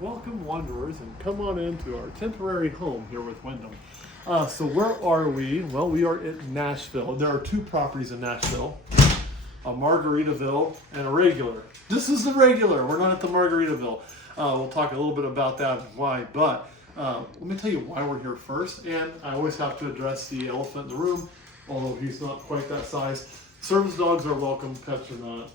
Welcome, wanderers, and come on into our temporary home here with Wyndham. So where are we? Well, we are at Nashville. There are two properties in Nashville, a Margaritaville and a regular. This is the regular. We're not at the Margaritaville. We'll talk a little bit about that and why, but let me tell you why we're here first. And I always have to address the elephant in the room, although he's not quite that size. Service dogs are welcome, pets are not.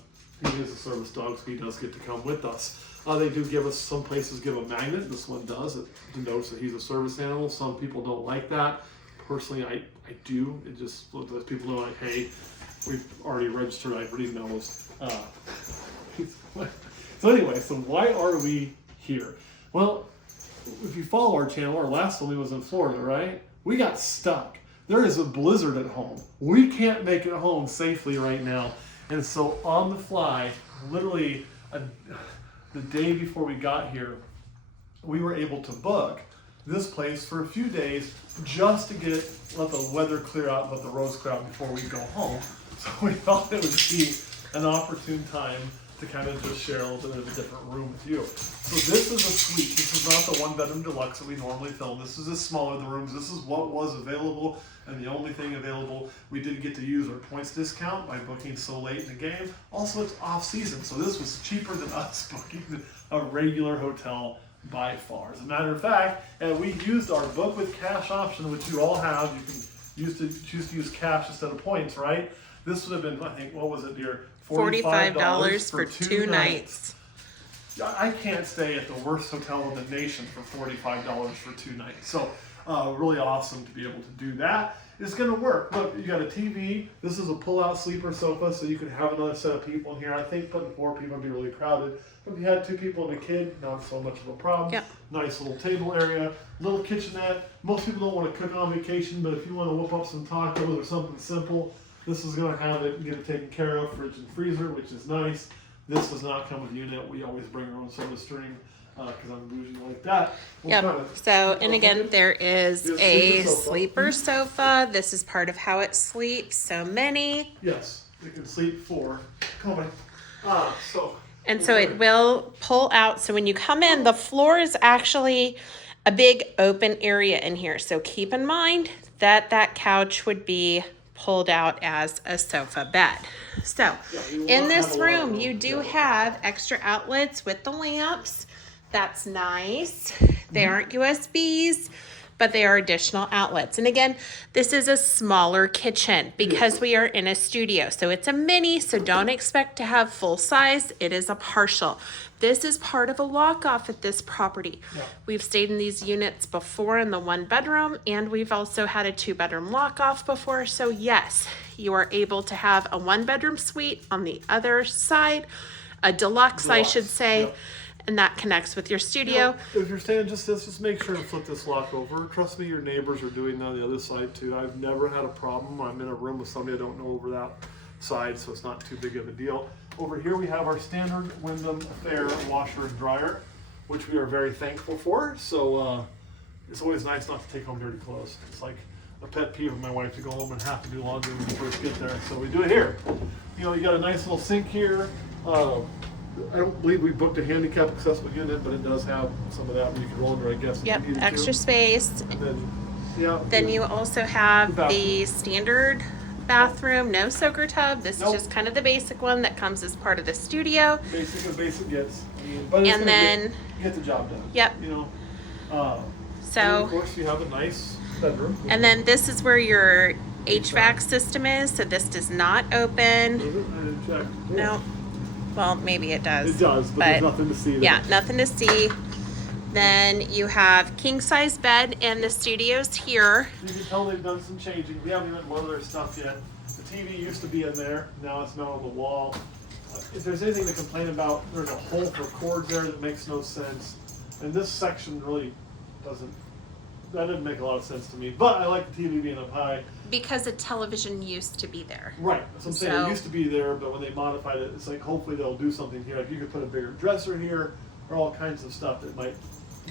He is a service dog, so he does get to come with us. They do give us, some places give a magnet. This one does. It denotes that he's a service animal. Some people don't like that. Personally, I do. It just lets people know, like, hey, we've already registered. I already know. So anyway, so why are we here? Well, if you follow our channel, our last one was in Florida, right? We got stuck. There is a blizzard at home. We can't make it home safely right now. And so on the fly, literally the day before we got here, we were able to book this place for a few days just to let the weather clear out, let the roads clear out before we go home. So we thought it would be an opportune time to kind of just share a little bit of a different room with you. So this is a suite. This is not the 1-bedroom deluxe that we normally film. This is the smaller of the rooms. This is what was available and the only thing available. We did get to use our points discount by booking so late in the game. Also, it's off season, so this was cheaper than us booking a regular hotel by far. As a matter of fact, we used our book with cash option, which you all have. You can choose to use cash instead of points, right? This would have been, I think, what was it, dear? $45 for two nights. I can't stay at the worst hotel in the nation for $45 for 2 nights. So really awesome to be able to do that. It's going to work. Look, you got a TV. This is a pull-out sleeper sofa, so you can have another set of people in here. I think putting 4 people would be really crowded. But if you had 2 people and a kid, not so much of a problem. Yep. Nice little table area, little kitchenette. Most people don't want to cook on vacation, but if you want to whip up some tacos or something simple, this is going to have it and get it taken care of, fridge and freezer, which is nice. This does not come with unit. We always bring our own soda stream because I'm bougie like that. Yep. So, and again, there is a sleeper sofa. This is part of how it sleeps. So many. Yes, it can sleep 4. Come on, buddy. And so it will pull out. So when you come in, the floor is actually a big open area in here. So keep in mind that that couch would be pulled out as a sofa bed. So in this room, you do have extra outlets with the lamps. That's nice. They aren't USBs, but they are additional outlets. And again, this is a smaller kitchen because we are in a studio. So it's a mini, so don't expect to have full size. It is a partial. This is part of a lock-off at this property. Yeah. We've stayed in these units before in the 1-bedroom, and we've also had a 2-bedroom lock-off before. So yes, you are able to have a 1-bedroom suite on the other side, a deluxe. I should say. Yep. And that connects with your studio. If you're staying just this, just make sure to flip this lock over. Trust me, your neighbors are doing that on the other side too. I've never had a problem. I'm in a room with somebody I don't know over that side, so it's not too big of a deal. Over here we have our standard Wyndham Affair washer and dryer, which we are very thankful for. So it's always nice not to take home dirty clothes. It's like a pet peeve of my wife to go home and have to do laundry when we first get there. So we do it here. You know, you got a nice little sink here. I don't believe we booked a handicap accessible unit, but it does have some of that where you can roll under, I guess. Yep, extra space. And then you also have the standard bathroom, no soaker tub. This is just kind of the basic one that comes as part of the studio. Basic gets. But it's get the job done. Yep. You know. And of course, you have a nice bedroom. And then this is where your HVAC system is. So this does not open. I didn't check. No. Well, maybe it does. It does, but there's nothing to see there. Yeah, nothing to see. Then you have king-size bed in the studios here. You can tell they've done some changing. We haven't even loaded their stuff yet. The TV used to be in there. Now it's not on the wall. If there's anything to complain about, there's a hole for cords there that makes no sense. And this section really that didn't make a lot of sense to me. But I like the TV being up high. Because a television used to be there. Right. That's what I'm saying. It used to be there, but when they modified it, it's like hopefully they'll do something here. Like you could put a bigger dresser here or all kinds of stuff that might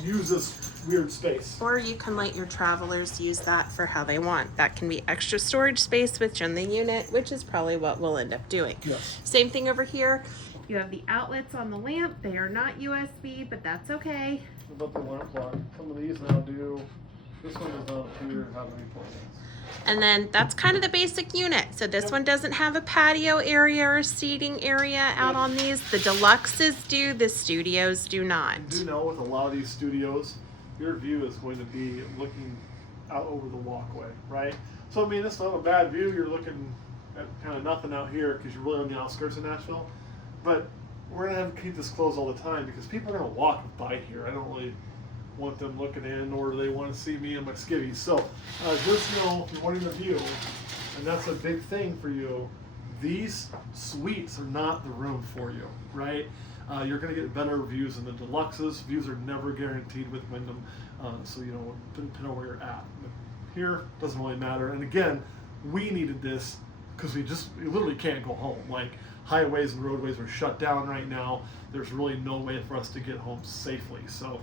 use this weird space. Or you can let your travelers use that for how they want. That can be extra storage space within the unit, which is probably what we'll end up doing. Yes. Same thing over here. You have the outlets on the lamp. They are not USB, but that's okay. What about the alarm clock? Some of these now do. This one does not appear to have any plugins. And then that's kind of the basic unit. So this one doesn't have a patio area or seating area out on these. The deluxes do, the studios do not. You do know with a lot of these studios, your view is going to be looking out over the walkway, right? So I mean, it's not a bad view. You're looking at kind of nothing out here because you're really on the outskirts of Nashville. But we're gonna have to keep this closed all the time because people are gonna walk by here. I don't really want them looking in, or do they want to see me and my skivvies? So just know if you're wanting the view, and that's a big thing for you, these suites are not the room for you, right? You're going to get better views in the deluxes. Views are never guaranteed with Wyndham, so you know, depending on where you're at. But here, doesn't really matter. And again, we needed this because we literally can't go home. Like, highways and roadways are shut down right now. There's really no way for us to get home safely. So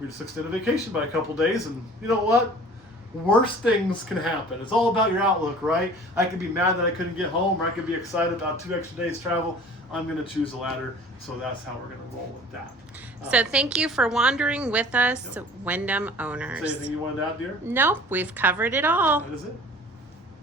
we just extended vacation by a couple days, and you know what? Worse things can happen. It's all about your outlook, right? I could be mad that I couldn't get home, or I could be excited about 2 extra days travel. I'm going to choose the latter, so that's how we're going to roll with that. So thank you for wandering with us, Wyndham owners. Is there anything you wanted to add, dear? Nope, we've covered it all. That is it.